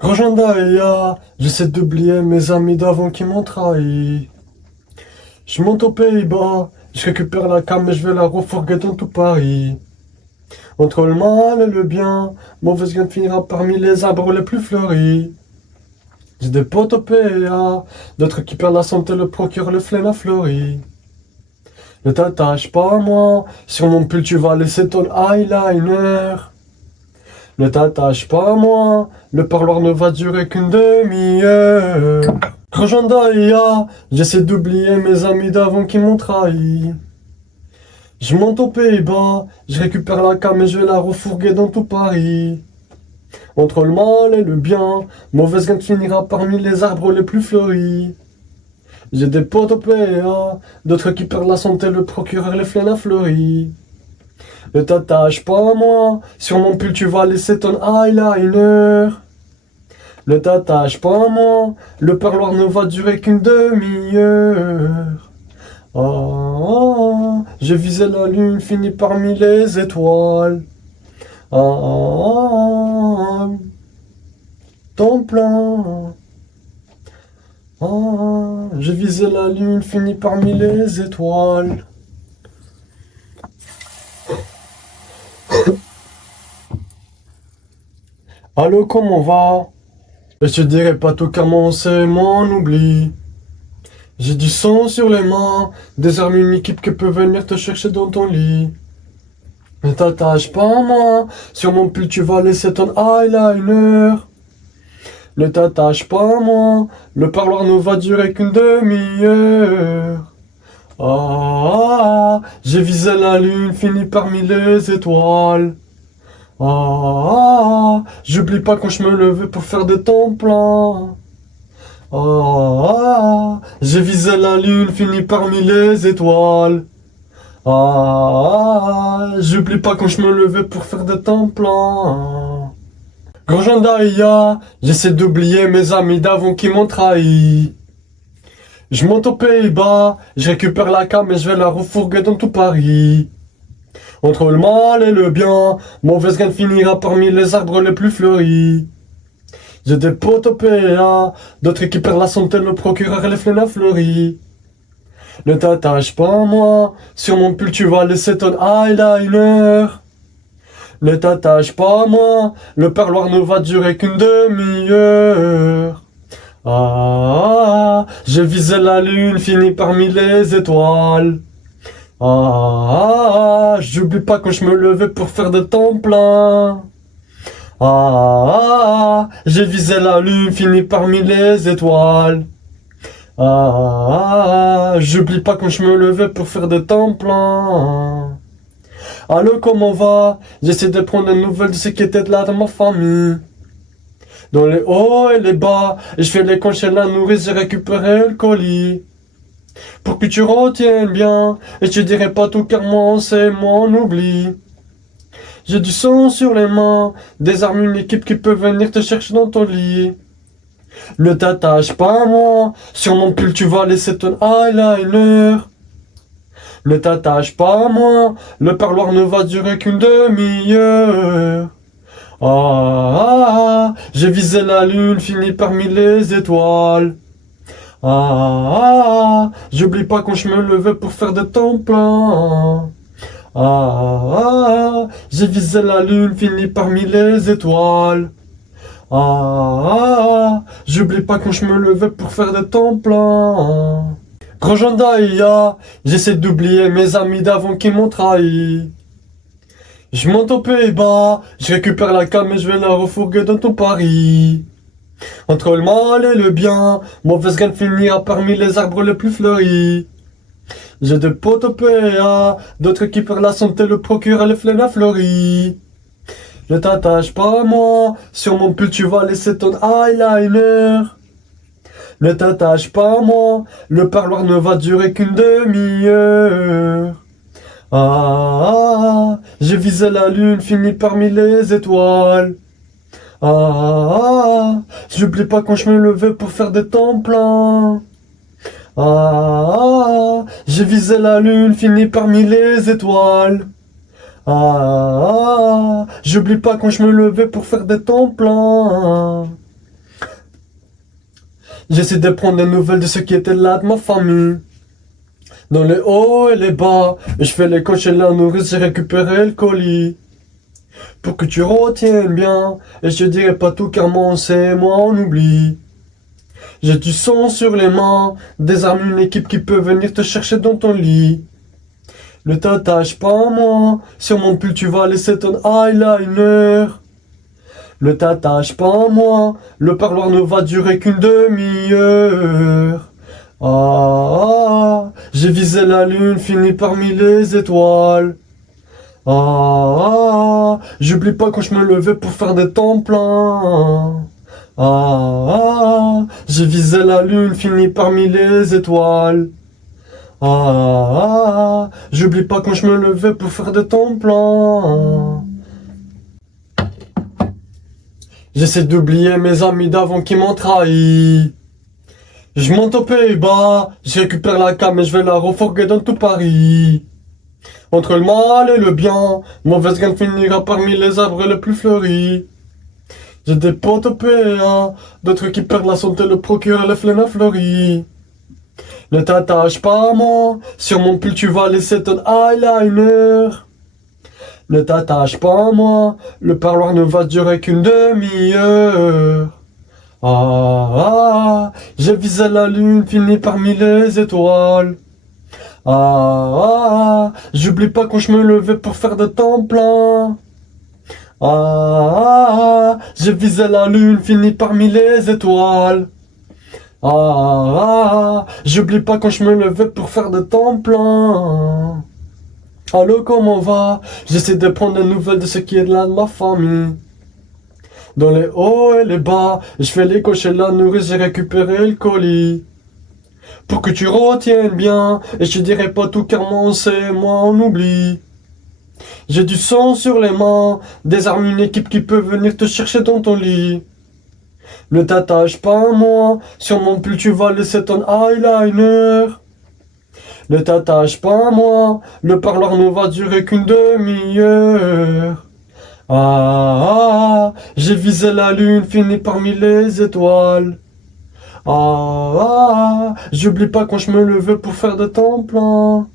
Rejoins j'essaie d'oublier mes amis d'avant qui m'ont trahi. Je monte aux Pays-Bas, je récupère la cam et je vais la refourguer dans tout Paris. Entre le mal et le bien, mauvaise graine finira parmi les arbres les plus fleuris. J'ai des potes au PA, d'autres qui perdent la santé, le procure le flemme à fleuri. Ne t'attache pas à moi, sur mon pull tu vas laisser ton eyeliner. Ne t'attache pas à moi, le parloir ne va durer qu'une demi-heure. Rejoins Dahlia, j'essaie d'oublier mes amis d'avant qui m'ont trahi. Je monte aux Pays-Bas, je récupère la cam et je vais la refourguer dans tout Paris. Entre le mal et le bien, mauvaise graine finira parmi les arbres les plus fleuris. J'ai des potes au PA, d'autres qui perdent la santé, le procureur les flènes à fleuri. Ne t'attache pas à moi, sur mon pull tu vas laisser ton eyeliner. Ne t'attache pas à moi, le parloir ne va durer qu'une demi-heure. Ah, j'ai visé la lune, fini parmi les étoiles. Ah, ton plan. Ah, j'ai visé la lune, fini parmi les étoiles. Allô, comment va? Je te dirai pas tout car c'est mon oubli. J'ai du sang sur les mains, désarme une équipe qui peut venir te chercher dans ton lit. Ne t'attache pas à moi, sur mon pull tu vas laisser ton eyeliner. Ne t'attache pas à moi, le parloir ne va durer qu'une demi-heure. Ah, j'ai visé la lune, fini parmi les étoiles. Ah, j'oublie pas quand je me levais pour faire des temps pleins. Ah, j'ai visé la lune, fini parmi les étoiles. Ah, j'oublie pas quand je me levais pour faire des temps pleins. Grand Jean Dahlia, j'essaie d'oublier mes amis d'avant qui m'ont trahi. Je monte aux Pays-Bas, je récupère la cam et je vais la refourguer dans tout Paris. Entre le mal et le bien, mauvaise graine finira parmi les arbres les plus fleuris. J'ai des potes au PA, d'autres qui perdent la santé, le procureur les flènes à fleuri. Ne t'attache pas à moi, sur mon pull tu vas laisser ton eyeliner. Ne t'attache pas à moi, le parloir ne va durer qu'une demi-heure. Ah, j'ai visé la lune, fini parmi les étoiles. Ah, j'oublie pas quand je me levais pour faire de temps plein. Ah, j'ai visé la lune, fini parmi les étoiles. Ah, j'oublie pas quand je me levais pour faire de temps plein. Allô, comment va? J'essaie de prendre des nouvelles de ce qui était là dans ma famille. Dans les hauts et les bas, et je fais les comptes chez la nourrice, j'ai récupéré le colis. Pour que tu retiennes bien, et je te dirai pas tout car c'est mon oubli. J'ai du sang sur les mains, désarme une équipe qui peut venir te chercher dans ton lit. Ne t'attache pas à moi, sur mon pull tu vas laisser ton eyeliner. Ne t'attache pas à moi, le parloir ne va durer qu'une demi-heure. Ah, j'ai visé la lune, fini parmi les étoiles. Ah, j'oublie pas quand je me levais pour faire des temps pleins. Ah, j'ai visé la lune, fini parmi les étoiles. Ah, j'oublie pas quand je me levais pour faire des temps pleins. Grand Jean Dahlia, j'essaie d'oublier mes amis d'avant qui m'ont trahi. Je monte aux Pays-Bas, je récupère la cam et je vais la refourguer dans tout Paris. Entre le mal et le bien, mauvaise graine finira parmi les arbres les plus fleuris. J'ai des potes au PA, d'autres qui perdent la santé, le procureur les flènes à fleuri. Ne t'attache pas à moi, sur mon pull tu vas laisser ton eyeliner. Ne t'attache pas à moi, le parloir ne va durer qu'une demi-heure. Ah, j'ai visé la lune, fini parmi les étoiles. Ah, j'oublie pas quand je me levais pour faire des temps pleins. Ah, j'ai visé la lune, fini parmi les étoiles. Ah, j'oublie pas quand je me levais pour faire des temps pleins. J'essaie de prendre des nouvelles de ceux qui étaient là de ma famille. Dans les hauts et les bas, et je fais les coches et la nourrice, j'ai récupéré le colis. Pour que tu retiennes bien, et je te dirai pas tout car moi on sait, moi on oublie. J'ai du sang sur les mains, des armes, une équipe qui peut venir te chercher dans ton lit. Ne t'attache pas à moi, sur mon pull tu vas laisser ton eyeliner. Ne t'attache pas à moi, le parloir ne va durer qu'une demi-heure. J'ai visé la lune, fini parmi les étoiles. J'oublie pas quand je me levais pour faire des temps pleins. J'ai visé la lune, fini parmi les étoiles. J'oublie pas quand je me levais pour faire des temps pleins. J'essaie d'oublier mes amis d'avant qui m'ont trahi. Je monte aux Pays-Bas, je récupère la cam et je vais la refourguer dans tout Paris. Entre le mal et le bien, mauvaise graine finira parmi les arbres les plus fleuris. J'ai des potes au PA, d'autres qui perdent la santé, le procureur les flènes fleuris. Ne t'attache pas à moi, sur mon pull tu vas laisser ton eyeliner. Ne t'attache pas à moi, le parloir ne va durer qu'une demi-heure. J'ai visé la lune, fini parmi les étoiles. J'oublie pas quand je me levais pour faire de temps plein. J'ai visé la lune, fini parmi les étoiles. J'oublie pas quand je me levais pour faire de temps plein. Allô, comment va? J'essaie de prendre des nouvelles de ce qui est de là de ma famille. Dans les hauts et les bas, je fais les coches et la nourrice, j'ai récupéré le colis. Pour que tu retiennes bien, et je te dirai pas tout car moi on sait, moi on oublie. J'ai du sang sur les mains, des armes, une équipe qui peut venir te chercher dans ton lit. Ne t'attache pas à moi, sur mon pull tu vas laisser ton eyeliner. Ne t'attache pas à moi, le parloir ne va durer qu'une demi-heure. J'ai visé la lune, fini parmi les étoiles. J'oublie pas quand je me levais pour faire de temps plein.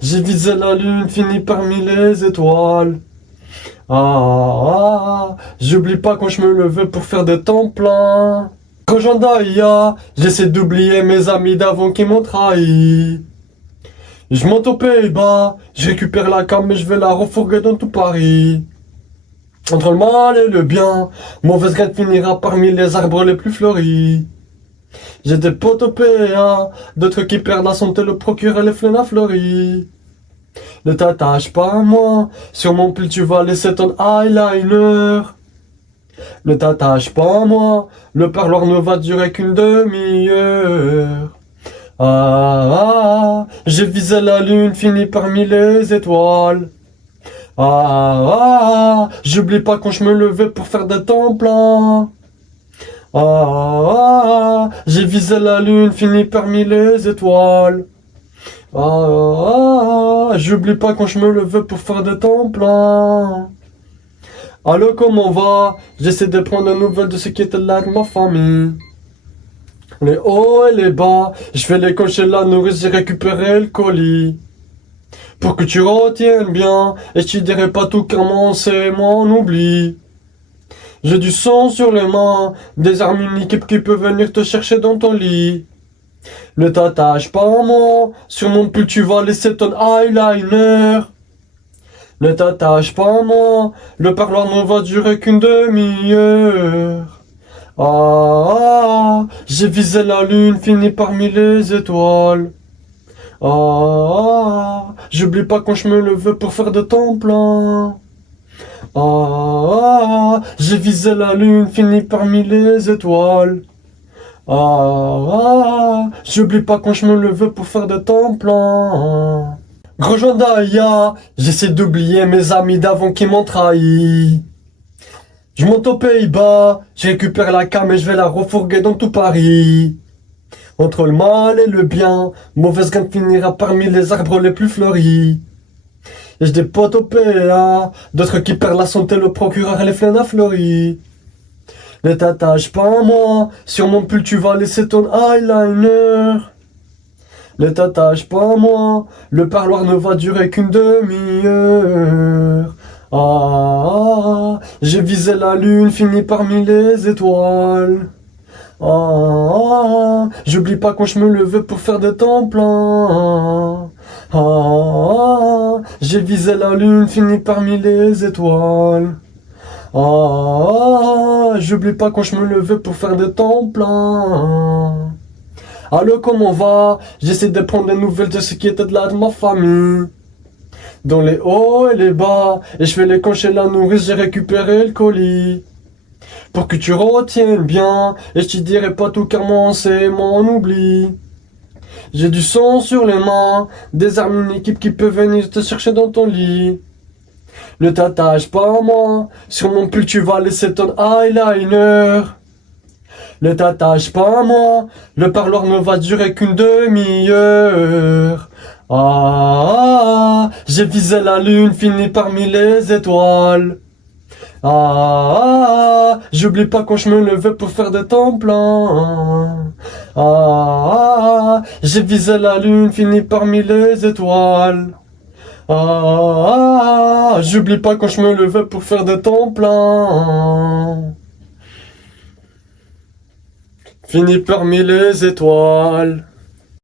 J'ai visé la lune, fini parmi les étoiles. J'oublie pas quand je me levais pour faire des temps pleins. Quand j'en daïa, j'essaie d'oublier mes amis d'avant qui m'ont trahi. Je monte aux Pays-Bas, je récupère la cam et je vais la refourguer dans tout Paris. Entre le mal et le bien, mauvaise graine finira parmi les arbres les plus fleuris. J'ai des potes au PA, d'autres qui perdent la santé, le procureur les flènes fleuris. Ne t'attache pas à moi, sur mon pull tu vas laisser ton eyeliner. Ne t'attache pas à moi, le parloir ne va durer qu'une demi-heure. J'ai visé la lune, fini parmi les étoiles. J'oublie pas quand je me levais pour faire des temps pleins. J'ai visé la lune, fini parmi les étoiles. J'oublie pas quand je me levais pour faire des temps pleins. Allô, comment va? J'essaie de prendre des nouvelles de ceux qui étaient là de ma famille. Les hauts et les bas, je fais les coches et la nourrice, j'ai récupéré le colis. Pour que tu retiennes bien, et je te dirai pas tout car moi on sait, moi on oublie. J'ai du sang sur les mains, des armes, une équipe qui peut venir te chercher dans ton lit. Ne t'attache pas à moi, sur mon pull tu vas laisser ton eyeliner. Ne t'attache pas à moi, le parloir ne va durer qu'une demi-heure. J'ai visé la lune, fini parmi les étoiles. J'oublie pas quand je me levais pour faire de temps plein. J'ai visé la lune, fini parmi les étoiles. J'oublie pas quand je me levais pour faire de temps plein. Gros Jean Daya, j'essaie d'oublier mes amis d'avant qui m'ont trahi. Je monte aux Pays-Bas, je récupère la cam et je vais la refourguer dans tout Paris. Entre le mal et le bien, mauvaise graine finira parmi les arbres les plus fleuris. J'ai des potes au PA, d'autres qui perdent la santé, le procureur et les flènes fleuris. Ne t'attache pas à moi, sur mon pull tu vas laisser ton eyeliner. Ne t'attache pas à moi, le parloir ne va durer qu'une demi-heure. J'ai visé la lune, fini parmi les étoiles. J'oublie pas quand je me levais pour faire des temps pleins. J'ai visé la lune, fini parmi les étoiles. J'oublie pas quand je me levais pour faire des temps pleins. Allô, comment va? J'essaie de prendre des nouvelles de ce qui était de là de ma famille. Dans les hauts et les bas, et je fais les camps chez la nourrice, j'ai récupéré le colis. Pour que tu retiennes bien, et je te dirai pas tout car moi c'est mon oubli. J'ai du sang sur les mains, des armes, une équipe qui peut venir te chercher dans ton lit. Ne t'attache pas à moi, sur mon pull tu vas laisser ton eyeliner. Ne t'attache pas à moi, le parloir ne va durer qu'une demi-heure. J'ai visé la lune, fini parmi les étoiles. J'oublie pas quand je me levais pour faire des temps pleins. J'ai visé la lune, fini parmi les étoiles. J'oublie pas quand je me levais pour faire des temps pleins. Fini parmi les étoiles.